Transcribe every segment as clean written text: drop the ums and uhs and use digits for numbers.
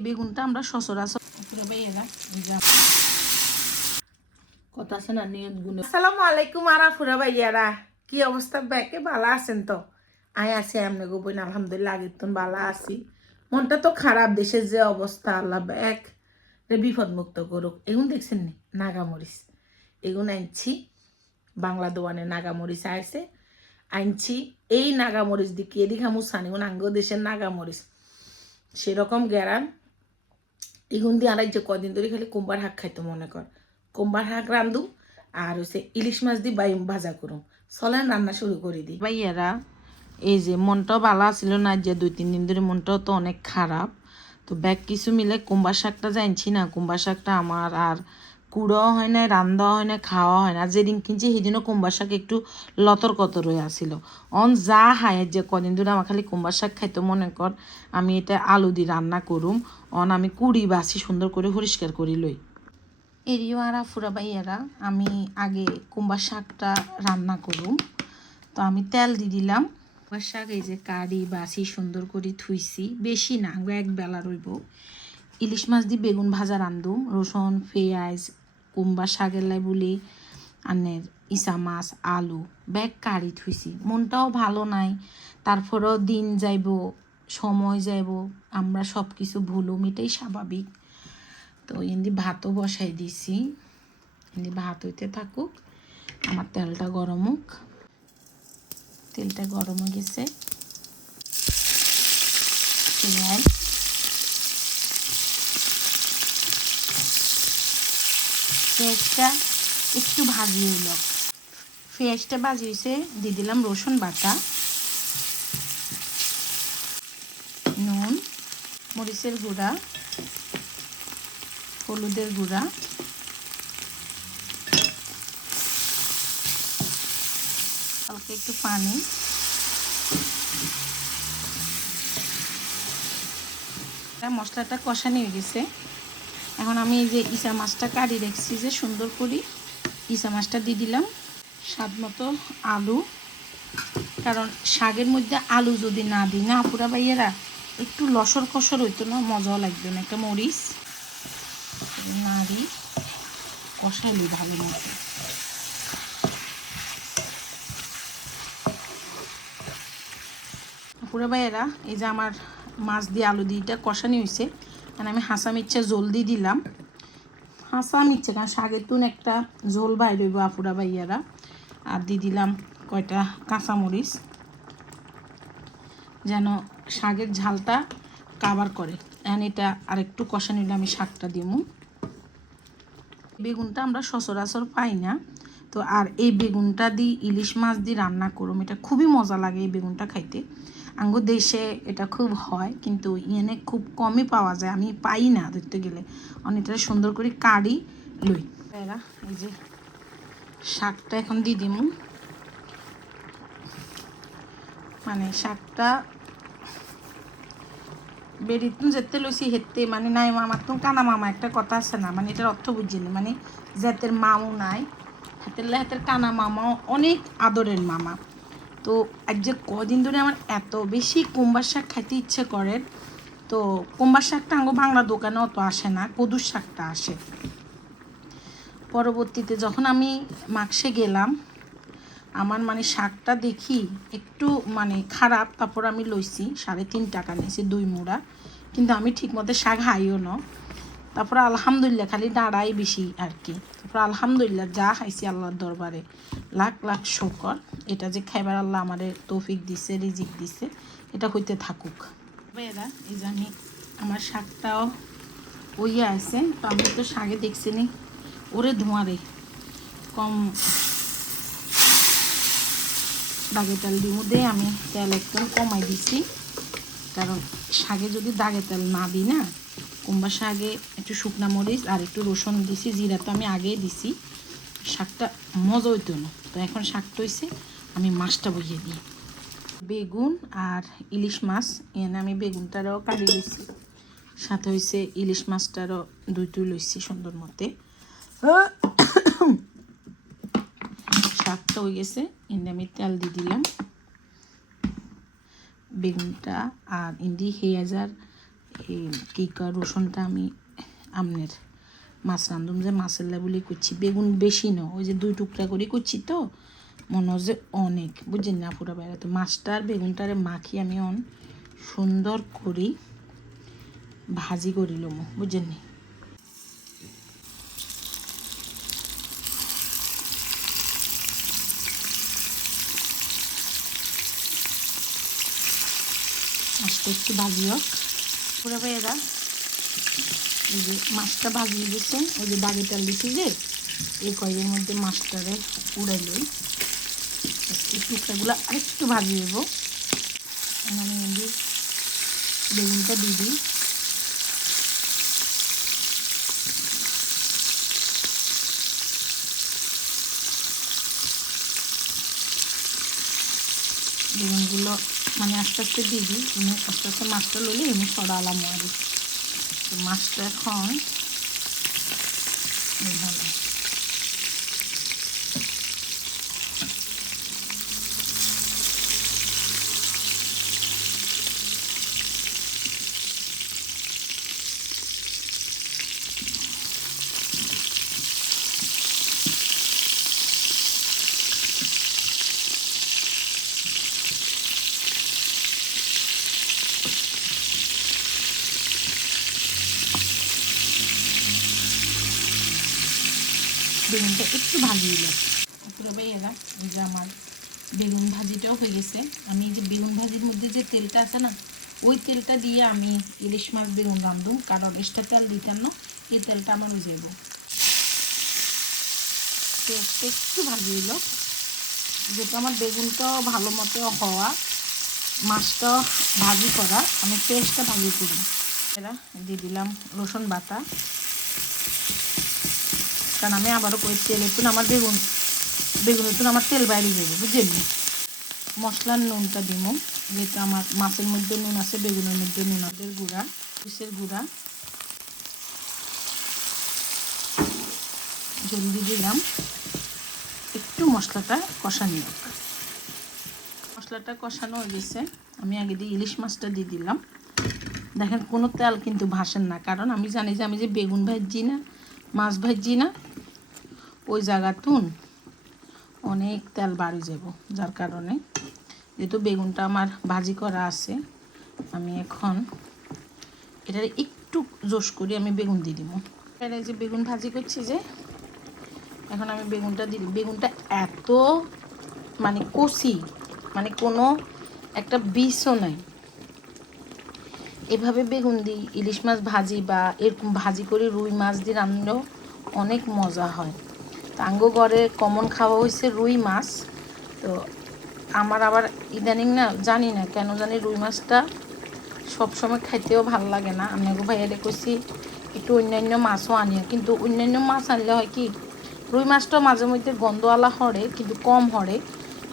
বেগুনটা আমরা সচরাচর কথা আছে না নিয়ত গুণে। আসসালামু আলাইকুম আরাফুরা ভাইয়ারা, কি অবস্থা? ব্যাকে ভালো আছেন তো? আয় আছি আমনে গোবইন আলহামদুলিল্লাহ, আগের তো ভালো আছি। মনটা তো খারাপ, দেশের যে অবস্থা, আল্লাহ ব্যাক রে বিপদ মুক্ত করুক। এগুন দেখছেন নি নাগামরিচ, এগুন আনছি বাংলা দোয়ানে নাগামরিচ আইছে, আনছি এই নাগামরিচ দিকে এদিকে মুসানি আঙ্গ দেশের নাগামরিচ সেরকম গেরান। এগুন দিয়ে আর যে কদিন ধরে খালি কুম্বার শাক খাইতো মনে কর, কুম্বার শাক রান্ধু আর হচ্ছে ইলিশ মাছ দিয়ে ভাজা করুম। চলেন রান্না শুরু করে দিই ভাইয়ারা। এই যে মনটাও ভালো ছিল না, যে 2-3 দিন ধরে মনটাও তো অনেক খারাপ। তো ব্যাগ কিছু মিলে কুম্বার শাকটা জানছি না, কুম্বার শাকটা আমার আর কুড়াও হয় না, রান্নাও হয় না, খাওয়া হয় না। যেদিন কিনছি সেদিনও কুম্বার শাক একটু লতর কতর হয়ে আসছিল। অন যা হায় যে কদিন ধরে আমার খালি কুম্বার শাক খাইতো মনে কর, আমি এটা আলু দিয়ে রান্না করুম। অন আমি কুড়ি বাছি সুন্দর করে পরিষ্কার করি লই। এরিও আর ফুরা ভাইয়ারা, আমি আগে কুম্বার শাকটা রান্না করুম। তো আমি তেল দিয়ে দিলাম। কুম্বার শাক এই যে কাড়ি বাছি সুন্দর করে থুইছি, বেশি না এক বেলা রইব। ইলিশ মাছ দিয়ে বেগুন ভাজা রান্ধুম, রসুন পেঁয়াজ কুম্বার শাকের লাই বলি আনের ইসা মাছ আলু ব্যাগ কাড়ি থুইছি। মনটাও ভালো নাই, তারপরেও দিন যাইব, সময় যাইব, আমরা সব কিছু ভুলুম, এটাই স্বাভাবিক। তো এমনি ভাতও বসাই দিছি, এমনি ভাত হইতে থাকুক, আমার তেলটা গরম হোক। তেলটা গরম হয়ে গেছে, পেঁয়াজ পেঁয়াজটা একটু ভাজি হইল, পেঁয়াজটা ভাজি হয়েছে, দিয়ে দিলাম রসুন বাটা, নুন, মরিচের গুঁড়া, হলুদের গুঁড়া, হালকা একটু পানি। মশলাটা কষানি হয়ে গেছে। এখন আমি এই যে ইসা মাছটা কাটি রেখেছি যে সুন্দর করে, ইসা মাছটা দিয়ে দিলাম। স্বাদ মতো আলু, কারণ শাকের মধ্যে আলু যদি না দিই না পুরা ভাইয়েরা একটু লসর কসর হইতো না, মজাও লাগবে না। একটা মরিচ নাড়ি কষাইলি ভালো মতো। পুরা ভাইয়েরা এই যে আমার মাছ দিয়ে আলু দিয়ে এটা কষানি হয়েছে, কারণ আমি হাঁসা মির্চা জল দিয়ে দিলাম। হাঁসা মির্চা কারণ শাকের তুন একটা ঝোল বাইর হইব আপুরা ভাইয়ারা। আর দিয়ে দিলাম কয়টা কাঁচামরিচ, যেন শাকের ঝালটা কাভার করে। এখন এটা আর একটু কষা নিলে আমি শাকটা দিমু। বেগুনটা আমরা সচরাচর পাই না, তো আর এই বেগুনটা দিয়ে ইলিশ মাছ দিয়ে রান্না করুম, এটা খুবই মজা লাগে এই বেগুনটা খাইতে। আঙ্গো দেশে এটা খুব হয়, কিন্তু এনে খুব কমই পাওয়া যায়, আমি পাই না ধরতে গেলে। অনেকটা সুন্দর করে কাড়ি লই। এরা এই যে শাকটা এখন দিয়ে দিমু, মানে শাকটা বেরিতুন যেতে লইছি হেতে মানে নাই আমার তো কানা মামা একটা কথা আছে না, মানে এটার অর্থ বুঝিনি, মানে জাতের মামু নাই হাতের হাতের কানা মামাও অনেক আদরের মামা। তো আজ যে কদিন ধরে আমার এত বেশি কুম্বার শাক খাইতে ইচ্ছে করে, তো কুম্বার শাকটা আঙ্গো বাংলা দোকানে অত আসে না, কদুর শাকটা আসে। পরবর্তীতে যখন আমি মাকসে গেলাম, আমার মানে শাকটা দেখি একটু মানে খারাপ, তারপর আমি লইছি 3.5 টাকা নিয়েছি 2 মুড়া, কিন্তু আমি ঠিকমতো শাক হাইও না। তারপর আলহামদুলিল্লাহ খালি দাঁড়াই বেশি আর কি। তারপর আলহামদুলিল্লাহ যা খাইছি আল্লাহর দরবারে লাখ লাখ শুকর। এটা যে খাইবার আল্লাহ আমাদের তৌফিক দিছে, রিজিক দিছে, এটা হইতে থাকুক। এরা এই যে আমি আমার শাকটাও ওইয়া আছে, তো আমি তো শাকে দেখছি নি ওরে ধোঁয়ারে কম দাগে তেল দিব দিয়ে আমি তেল একদম কমাই দিছি, কারণ শাকে যদি দাগে তেল না দিই না, কুমড়া শাকে একটু শুকনা মরিচ আর একটু রসুন দিছি, জিরা তো আমি আগেই দিছি, শাকটা মজা হইতো না। তো এখন শাকটা হয়েছে, আমি মাছটা বইয়ে দিই। বেগুন আর ইলিশ মাছ এনে আমি বেগুনটারও কাটি দিয়েছি, সাথে হয়েছে ইলিশ মাছটারও দুই লইছি সুন্দর মতে। শাকটা হয়ে গেছে, এনে আমি তেল দিয়ে দিলাম। বেগুনটা আর ইন্দি হেয়াজার এই কী কয় রসুনটা আমি আমনের মাছ রান্ধুম যে মাছের লেবুলি করছি, বেগুন বেশি না, ওই যে 2 টুকরা করে করছি তো মনে হয় যে অনেক, বুঝছেন না পুরো বাইরে। তো মাছটার বেগুনটারে মাখি আমি সুন্দর করি ভাজি করিলাম, বুঝছেন নি। মাছটা একটু ভাজি হোক পুরো বাইরা। এই যে মাছটা ভাজিয়ে গেছে, ওই যে দাগিটা লিখি যে এই কয়ের মধ্যে মাছটারে উড়াই লই, এই টুকরাগুলো আরেকটু ভাজি দেবো। আমি বেগুনটা দিয়ে দিই, বেগুনগুলো মানে আস্তে আস্তে দিয়ে দিই, আস্তে আস্তে মাছটা লইলে এমনি সরালাম আর তো মাছটা এখন ভালো বেগুনটা একটু ভাজিয়ে দিলাম পুরো ভাইয়েরা। যে আমার বেগুন ভাজিটাও হয়ে গেছে। আমি যে বেগুন ভাজির মধ্যে যে তেলটা আছে না, ওই তেলটা দিয়ে আমি ইলিশ মাছ বেগুন রান্ধুম, কারণ এক্সট্রা তেল দিতাম না, এই তেলটা আমার হয়ে যাইব। তেলটা একটু ভাজিয়ে দিল, যেটা আমার বেগুনটাও ভালো মতো হওয়া, মাছটাও ভাজি করা, আমি পেঁয়াজটা ভাজি করি। এরা দিয়ে দিলাম রসুন বাটা, কারণ আমি আবারও কই তেল একটু আমার বেগুন একটু আমার তেল বাইরে যাবো, বুঝলেন। মশলার নুনটা দিব, যেহেতু আমার মাছের মধ্যে নুন আছে, বেগুনের মধ্যে নুন আছে। গুঁড়া মরিচের গুঁড়া জলদি দিলাম, একটু মশলাটা কষানো হোক। মশলাটা কষানো হয়ে গেছে, আমি আগে দিয়ে ইলিশ মাছটা দিয়ে দিলাম। দেখেন কোনো তেল কিন্তু ভাসেন না, কারণ আমি জানি যে আমি যে বেগুন ভাজি না মাছ ভাজি না, ওই জায়গাতুন অনেক তেল বাড়ি যাব, যার কারণে যেহেতু বেগুনটা আমার ভাজি করা আছে, আমি এখন এটার একটু জোশ করে আমি বেগুন দিয়ে দিব। এখানে যে বেগুন ভাজি করছি যে, এখন আমি বেগুনটা দিই। বেগুনটা এত মানে কষি, মানে কোনো একটা বিষও নাই। এভাবে বেগুন দিই ইলিশ মাছ ভাজি, বা এরকম ভাজি করে রুই মাছ দিয়ে রান্নাও অনেক মজা হয়। টাঙ্গো ঘরে কমন খাওয়া হয়েছে রুই মাছ। তো আমার আবার ইদানিং না জানি না কেন জানি রুই মাছটা সবসময় খাইতেও ভালো লাগে না। আমি ভাইয়ারে কইছি একটু অন্যান্য মাছও আনিও, কিন্তু অন্যান্য মাছ আনলে হয় কি, রুই মাছটাও মাঝে মধ্যে গন্ধওয়ালা হরে, কিন্তু কম হরে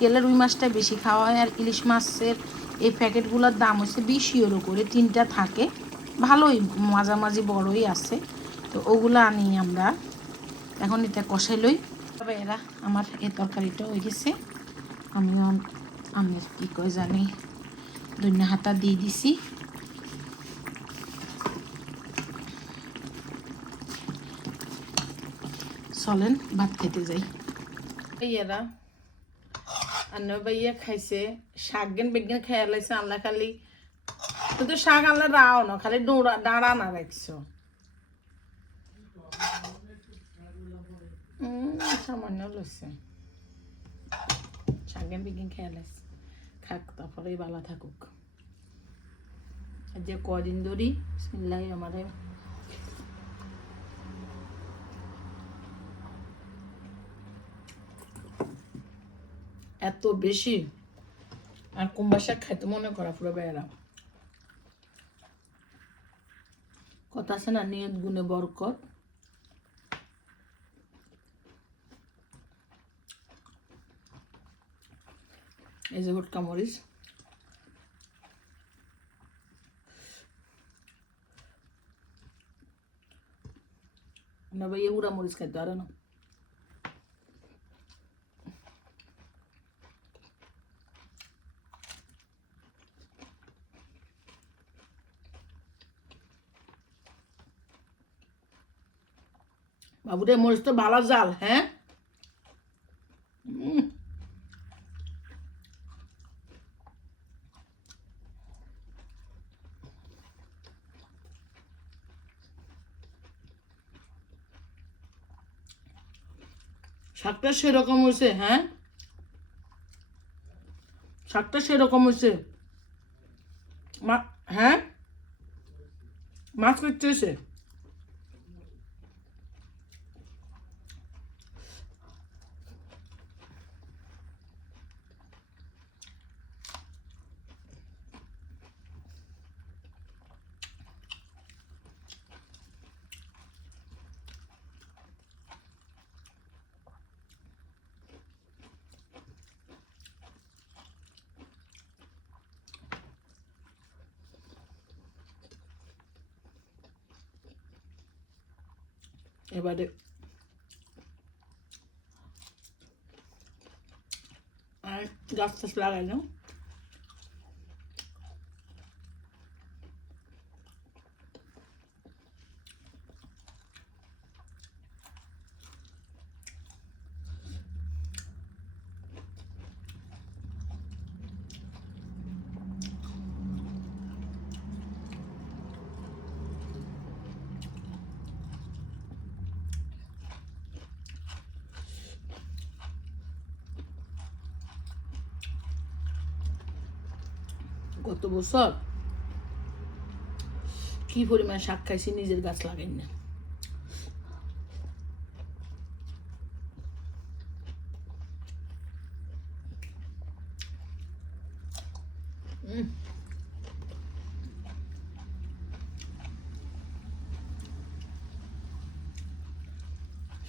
গেলে রুই মাছটা বেশি খাওয়া হয়। আর ইলিশ মাছের এই প্যাকেটগুলোর দাম হচ্ছে 20 ইউরো করে, 3টা থাকে, ভালোই মাঝামাঝি বড়ই আছে। তো ওগুলো আনি আমরা। এখন এটা কষাই লই। তবে এরা আমার এই তরকারিটা হয়ে গেছে, আমিও আমের কী কয় জানি ধনিয়া হাতা দিয়ে দিছি। চলেন ভাত খেতে যাই। ভাইয়ারা আন্ন ভাইয়া খাইছে শাক গেন বেগেন খেয়ে লাইছে, আনলা খালি কিন্তু শাক আনলে রাও না, খালি ডাঁড়া না রাখছো। সামান্য লইছে, শাক গেন বেগেন খেয়ে লাইছে, খাক তারপরে বালা থাকুক। যে কদিন ধরি বিসমিল্লাহ আমারে এত বেশি আর কুমড়া শাক খাইতে মনে করা পুরো বেড়া। কথা আছে না, নিয়ত গুণে বরকত। এই যে ভুটকা মরিচ, না ভাই উড়া মরিচ খাইতে পারে না। বাবুরে মরিচ তো ভালো জাল, হ্যাঁ। শাকটা সেরকম হয়েছে, হ্যাঁ, শাকটা সেরকম হয়েছে। হ্যাঁ, মাছ করতে হয়েছে। এবারে আর গাছ টাছ লাগাইলাম। গত বছর কি পরিমাণ শাক খাইছি, নিজের গাছ লাগাই না।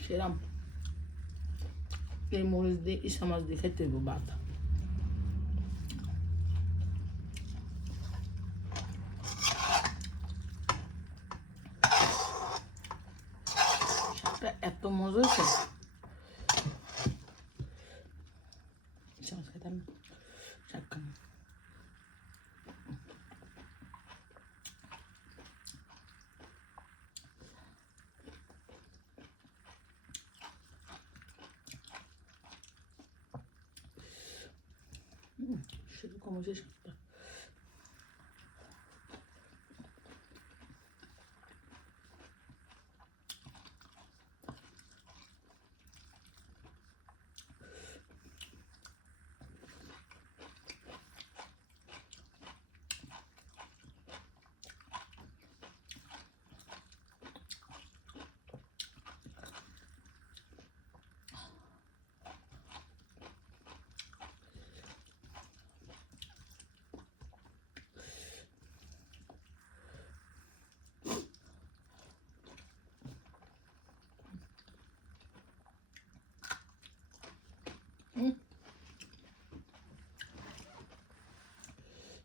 সেরাম এই মরিচ দিয়ে ইসা মাছ দিয়ে খেতে হইব ভাত। শাকটা এত মজা হয়েছে, ইসা মাছ খেতাম না, শাক খাম। সেরকম হয়েছে শাকটা।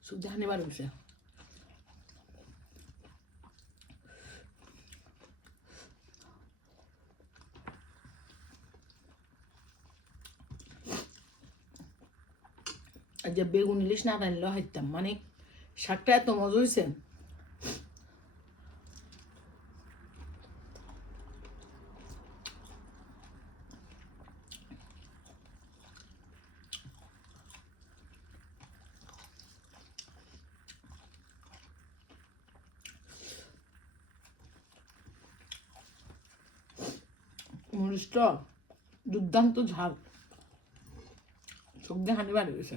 শুধু হানিবার হয়েছে। আর যে বেগুন ইলিশ না রাখলেও হাইতাম, মানে শাকটা এত মজা হয়েছে। মরিচটা দুর্দান্ত ঝাল, চোখ দিয়ে হানি বার হয়েছে।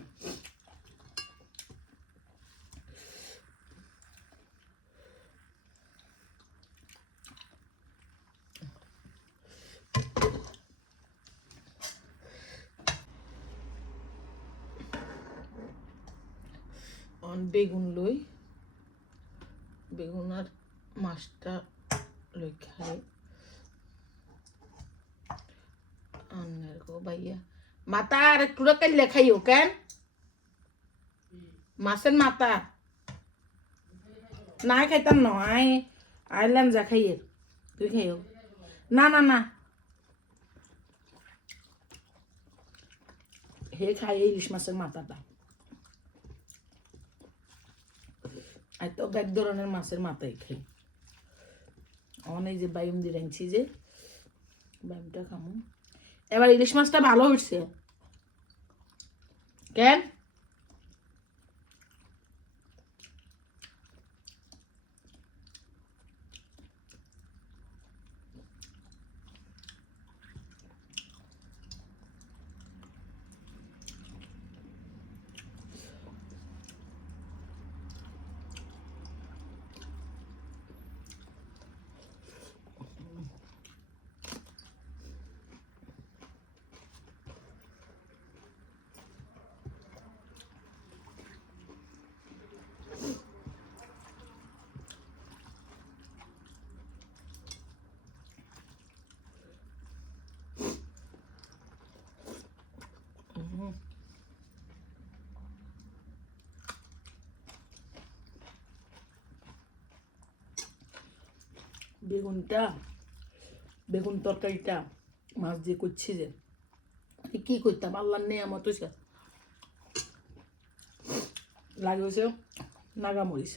বেগুন লই, বেগুন আর মাছটা লই খাই। আন্নার গো ভাইয়া মাথা আর একটু কাইলে খাইও কেন, মাছের মাথা না খাইতাম না, আইলাম যা খাইয়ে তুই খাইও। না না না, হে খাই ইলিশ মাছের মাথাটা। আর তো এক ধরনের মাছের মাথাই খাই। অনেক যে বাইম দিয়ে রাঁধছি যে ব্যায়ামটা খামু এবার ইলিশ মাছটা ভালো হচ্ছে কেন বেগুনটা বেগুন তরকারিটা মাছ দিয়ে করছি যে কি করতাম আল্লাহ নেয়ামত হইছে লাগে হয়েছে নাগামরিচ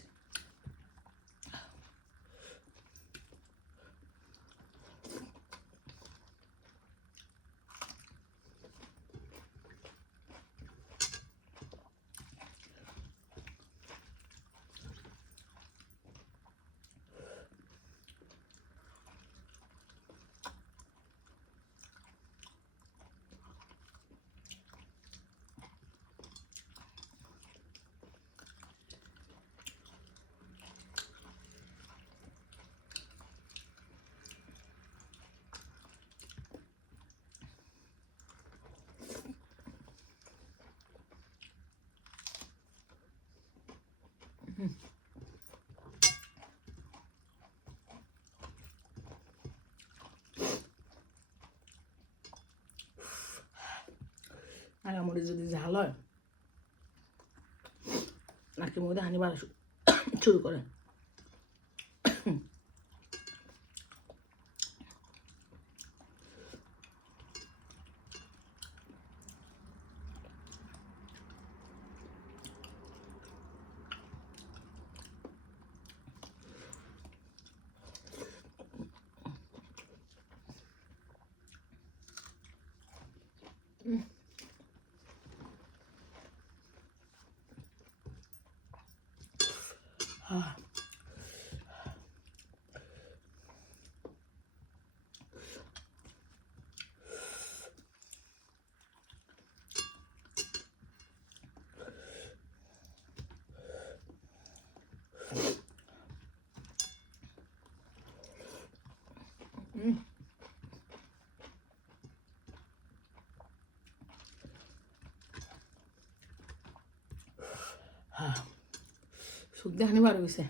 নাগামরিচ যদি ঝাল হয় নাকের মধ্যে হানি বাড়া শুরু করে শুদ্ধ হানি বার হয়েছে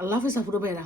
আল্লাহ হাফেজ আপুরো বেড়া